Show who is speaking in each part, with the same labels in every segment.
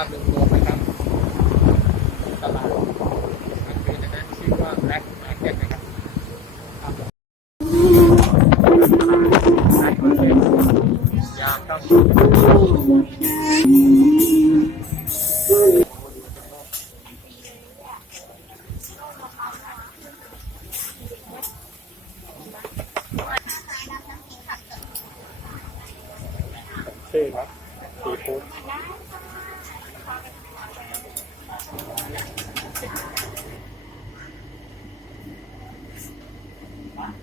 Speaker 1: าพรวมๆนะครับตลาดมันคือจะนั้ชื่อว่า Black Market นะครับภาพรวม Black Market ยาต้องชื่อครับซีฟู้ด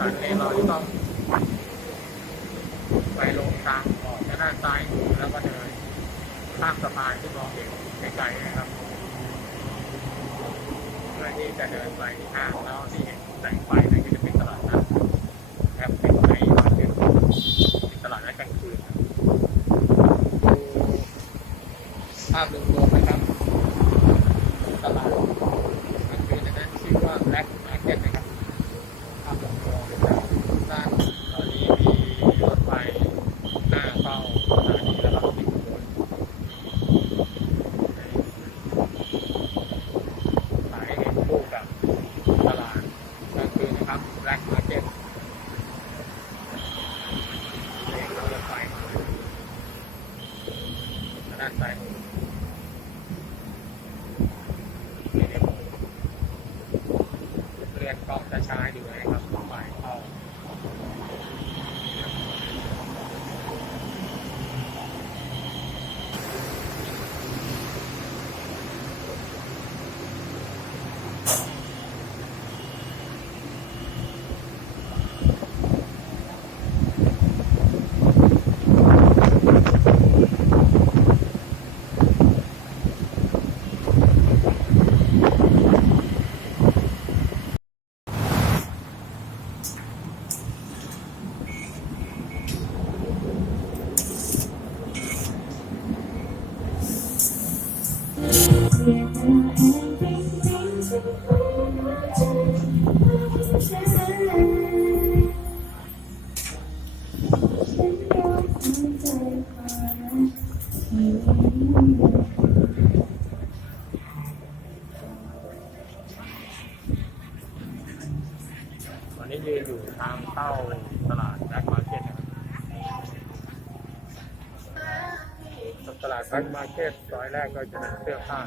Speaker 1: สันนี้เราจะต้องไปลงทางออกด้านซ้ายมือแล้วก็เดินข้ามสะพานที่มองเห็นไกลๆนะครับเพื่อที่จะเดินไปที่ห้างแล้วที่เห็นแสงไฟนั่นก็จะเป็นตลาดนัดครับเป็นในวันเป็นตลาดนัดกลางคืนครับภาพรวมๆนะครับตลาดกลางคืนนั้นชื่อว่า Black Market นะครับภาพรวมๆนะครับด้านตอนนี้มีรถไฟหน้าเข้าสถานีแล้วก็ติดบน ขายเห็นคู่กับตลาดกลางคืนนะครับ Black Market เรียกรถไฟมาด้านซ้ายมือนี่เดี๋ยวผมเรี ยนกล้องช้าๆดูนะครับ วันนี้ยืนอยู่ทางเข้าตลาด Black Market นะครับตลาด Black Market ซอยแรกก็จะเป็นเสื้อผ้า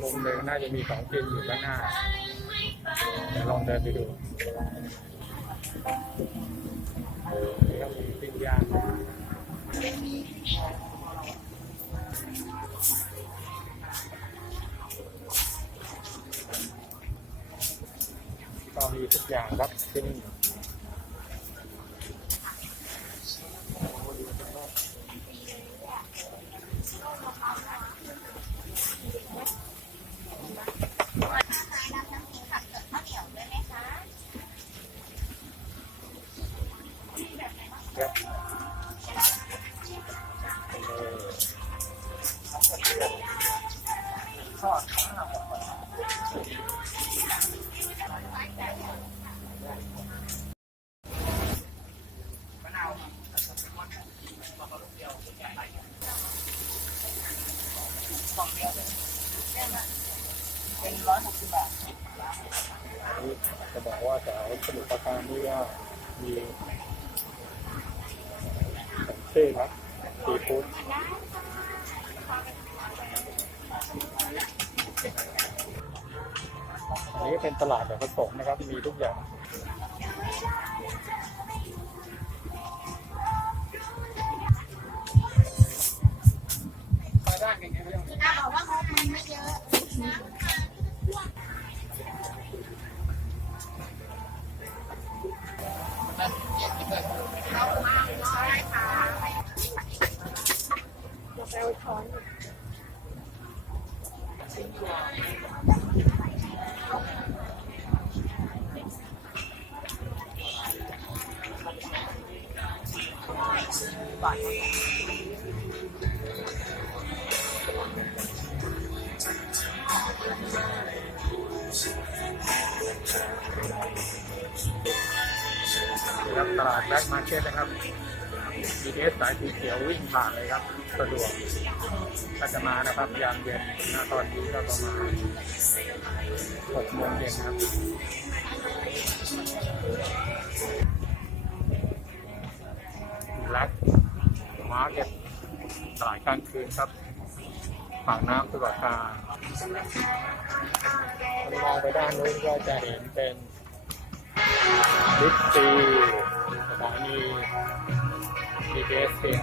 Speaker 1: มุมหนึ่งน่าจะมีของกินอยู่ด้านหน้าเดี๋ยวลองเดินไปดูนี่ก็มีปิ้งย่างก็มีทุกอย่างครับที่นี่ ครับนี่จะบอกว่าแถวสมุทรปราการนี่ก็มี เซ่นะซีฟู้อันนี้เป็นตลาดแบบผสมนะครับ มีทุกอย่าง
Speaker 2: เยอะนะ้อน
Speaker 1: ครับตลาดแบ็กมาเช็ตนะครับ BTS สายสีเขียววิ่งผ่านเลยครับสะดวกถ้าจะมานะครับยามเย็นณตอนนี้ก็ประมาณ6โมงเย็นครับแบล็กมาร์เก็ตตลาดกลางคืนครับปากน้ำสุราคามองไปด้านนู้นก็จะเห็นเป็นบิ๊กซีสถานี Yeah,